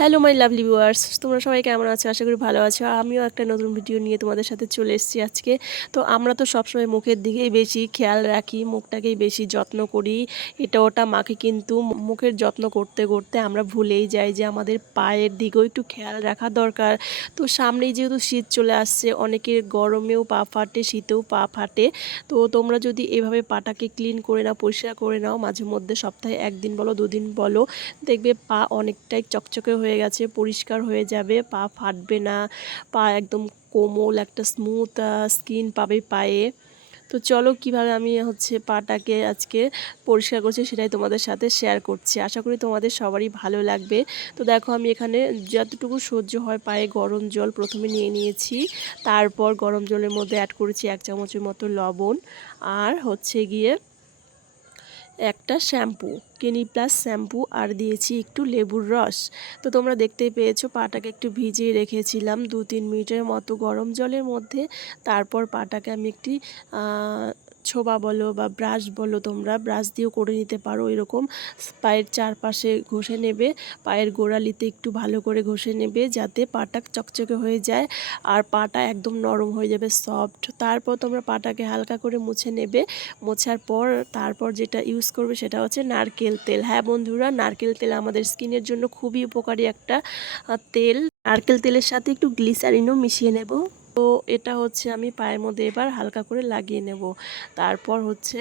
Hello my lovely viewers তোমরা সবাই কেমন আছো? আশা করি ভালো আছো। আমিও একটা নতুন ভিডিও নিয়ে তোমাদের সাথে চলে এসেছি আজকে। তো আমরা তো সবসময় মুখের দিকেই বেশি খেয়াল রাখি, মুখটাকেই বেশি যত্ন করি। এটা ওটা মাকে কিন্তু মুখের যত্ন করতে করতে আমরা ভুলেই যাই যে আমাদের পায়ের দিকেও একটু খেয়াল রাখা দরকার। তো সামনেই যেহেতু শীত চলে আসছে, অনেকের গরমেও পা ফাটে, শীতেও পা ফাটে। তো তোমরা যদি এভাবে পাটাকে ক্লিন করে নাও, পরিষ্কার করে নাও মাঝে মধ্যে সপ্তাহে একদিন বলো, দুদিন বলো, দেখবে পা অনেকটাই চকচকে হয়ে গেছে, পরিষ্কার হয়ে যাবে, পা ফাটবে না, পা একদম কোমল একটা স্মুথ স্কিন পাবে পায়ে। তো চলো কীভাবে আমি হচ্ছে পাটাকে আজকে পরিষ্কার করছি সেটাই তোমাদের সাথে শেয়ার করছি। আশা করি তোমাদের সবারই ভালো লাগবে। তো দেখো আমি এখানে যতটুকু সহ্য হয় পায়ে গরম জল প্রথমে নিয়ে নিয়েছি। তারপর গরম জলের মধ্যে অ্যাড করেছি এক চামচের মতো লবণ। আর হচ্ছে গিয়ে একটা শ্যাম্পু কেনি প্লাস শ্যাম্পু, আর দিয়েছি একটু লেবুর রস। তো তোমরা দেখতে পেয়েছ, পাটাকে একটু ভিজিয়ে রেখেছিলাম দু তিন মিনিটের মতো গরম জলের মধ্যে। তারপর পাটাকে আমি একটি ছোবা বলো বা ব্রাশ বলো তোমরা, ব্রাশ দিয়েও করে নিতে পারো এরকম। পায়ের চারপাশে ঘষে নেবে, পায়ের গোড়ালিতে একটু ভালো করে ঘষে নেবে যাতে পাটা চকচকে হয়ে যায় আর পাটা একদম নরম হয়ে যাবে, সফট। তারপর তোমরা পাটাকে হালকা করে মুছে নেবে। মোছার পর তারপর যেটা ইউজ করবে সেটা হচ্ছে নারকেল তেল। হ্যাঁ বন্ধুরা, নারকেল তেল আমাদের স্কিনের জন্য খুবই উপকারী একটা তেল। নারকেল তেলের সাথে একটু গ্লিসারিনও মিশিয়ে নেব। তো এটা হচ্ছে আমি পায়ের মধ্যে এবার হালকা করে লাগিয়ে নেব। তারপর হচ্ছে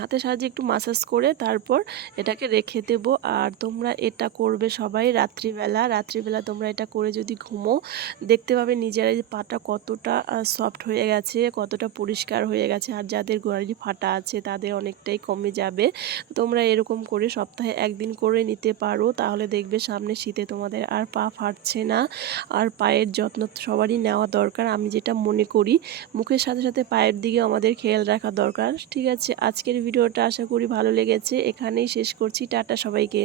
হাতের সাহায্যে একটু মাসাজ করে তারপর এটাকে রেখে দেবো। আর তোমরা এটা করবে সবাই রাত্রিবেলা। রাত্রিবেলা তোমরা এটা করে যদি ঘুমো, দেখতে পাবে নিজেরাই যে পাটা কতটা সফট হয়ে গেছে, কতটা পরিষ্কার হয়ে গেছে। আর যাদের গোড়ালি ফাটা আছে তাদের অনেকটাই কমে যাবে। তোমরা এরকম করে সপ্তাহে একদিন করে নিতে পারো। তাহলে দেখবে সামনে শীতে তোমাদের আর পা ফাটছে না। আর পায়ের যত্ন সবারই নেওয়া দরকার। আমি যেটা মনে করি, মুখের সাথে সাথে পায়ের দিকে আমাদের খেয়াল রাখা দরকার। ঠিক আছে? আজকের ভিডিওটা আশা করি ভালো লেগেছে। এখানেই শেষ করছি। টাটা সবাইকে।